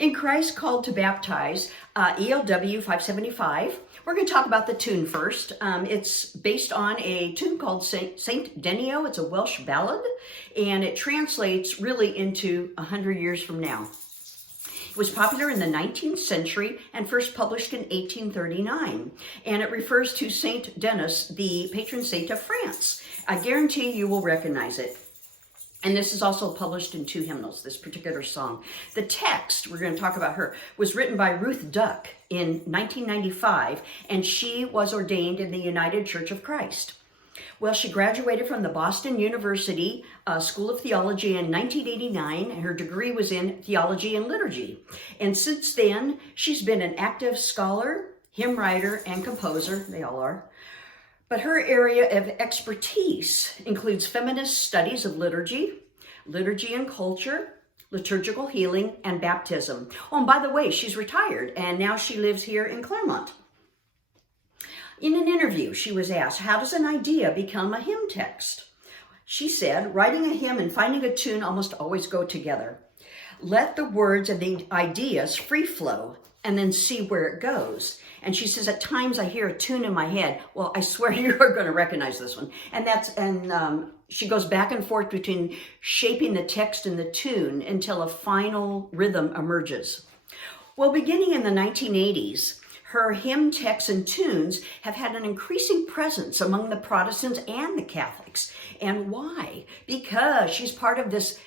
In Christ Called to Baptize, ELW 575, we're going to talk about the tune first. It's based on a tune called Saint Denio. It's a Welsh ballad, and it translates really into 100 years from now. It was popular in the 19th century and first published in 1839, and it refers to Saint Denis, the patron saint of France. I guarantee you will recognize it. And this is also published in 2 hymnals, this particular song. The text, we're going to talk about her, was written by Ruth Duck in 1995, and she was ordained in the United Church of Christ. Well, she graduated from the Boston University School of Theology in 1989, and her degree was in theology and liturgy. And since then, she's been an active scholar, hymn writer, and composer. They all are. But her area of expertise includes feminist studies of liturgy, liturgy and culture, liturgical healing, and baptism. Oh, and by the way, she's retired, and now she lives here in Claremont. In an interview, she was asked, how does an idea become a hymn text? She said, writing a hymn and finding a tune almost always go together. Let the words and the ideas free flow, and then see where it goes. And she says, at times I hear a tune in my head. Well, I swear you are going to recognize this one. And she goes back and forth between shaping the text and the tune until a final rhythm emerges. Well, beginning in the 1980s, her hymn texts and tunes have had an increasing presence among the Protestants and the Catholics. And why? Because she's part of this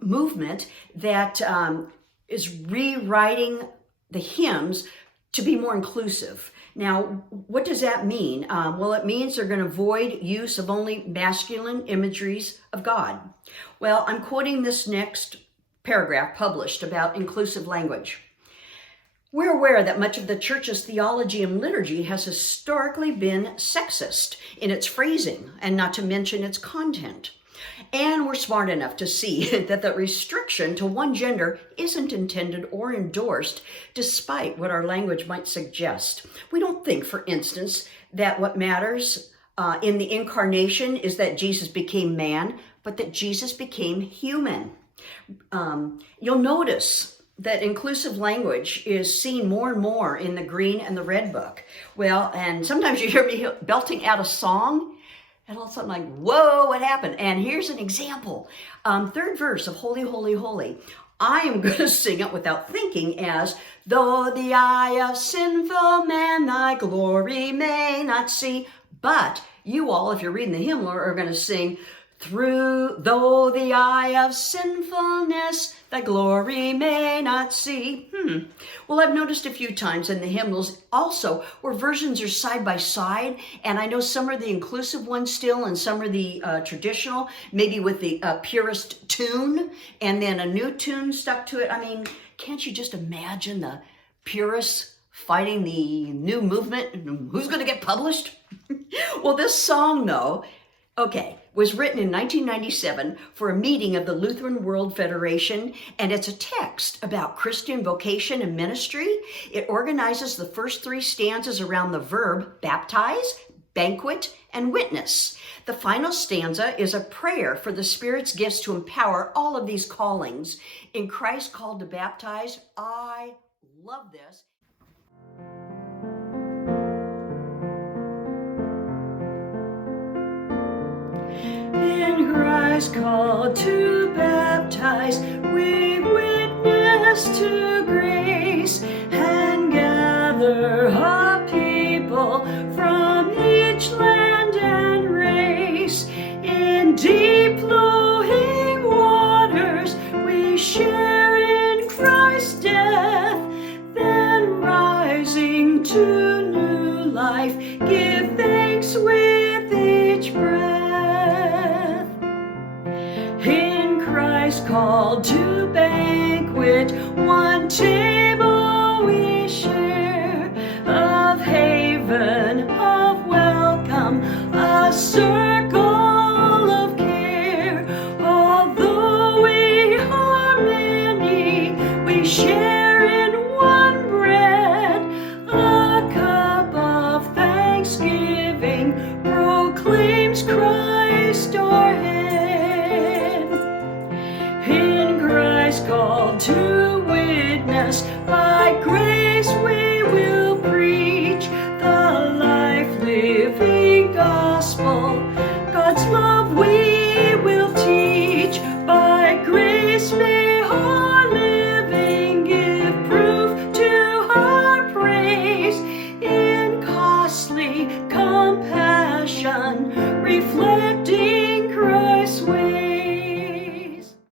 movement that is rewriting the hymns to be more inclusive. Now, what does that mean? Well, it means they're going to avoid use of only masculine imageries of God. Well, I'm quoting this next paragraph published about inclusive language. We're aware that much of the church's theology and liturgy has historically been sexist in its phrasing, and not to mention its content. And we're smart enough to see that the restriction to one gender isn't intended or endorsed, despite what our language might suggest. We don't think, for instance, that what matters in the incarnation is that Jesus became man, but that Jesus became human. You'll notice that inclusive language is seen more and more in the Green and the Red Book. Well, and sometimes you hear me belting out a song, and all of a sudden like, whoa, what happened? And here's an example. 3rd verse of Holy, Holy, Holy. I am going to sing it without thinking as, though the eye of sinful man thy glory may not see. But you all, if you're reading the hymn, are going to sing, though the eye of sinfulness thy glory may not see. Well, I've noticed a few times in the hymnals also where versions are side by side, and I know some are the inclusive ones still and some are the traditional, maybe with the purest tune and then a new tune stuck to it. I mean, can't you just imagine the purists fighting the new movement? Who's going to get published? Well, this song, though, was written in 1997 for a meeting of the Lutheran World Federation, and it's a text about Christian vocation and ministry. It organizes the first 3 stanzas around the verb baptize, banquet, and witness. The final stanza is a prayer for the Spirit's gifts to empower all of these callings. In Christ Called to Baptize, I love this. In Christ called to baptize, we witness to grace and gather a people from each land and race. In deep flowing waters, we share in Christ's death, then rising to new life, give thanks with each breath. Called to banquet, one table we share, of haven, of welcome, a circle of care. Although we are many, we share in one bread, a cup of thanksgiving proclaims Christ our head. Called to witness darkness. By grace we will preach the life-living gospel. God's love we will teach. By grace may our living give proof to our praise. In costly compassion reflect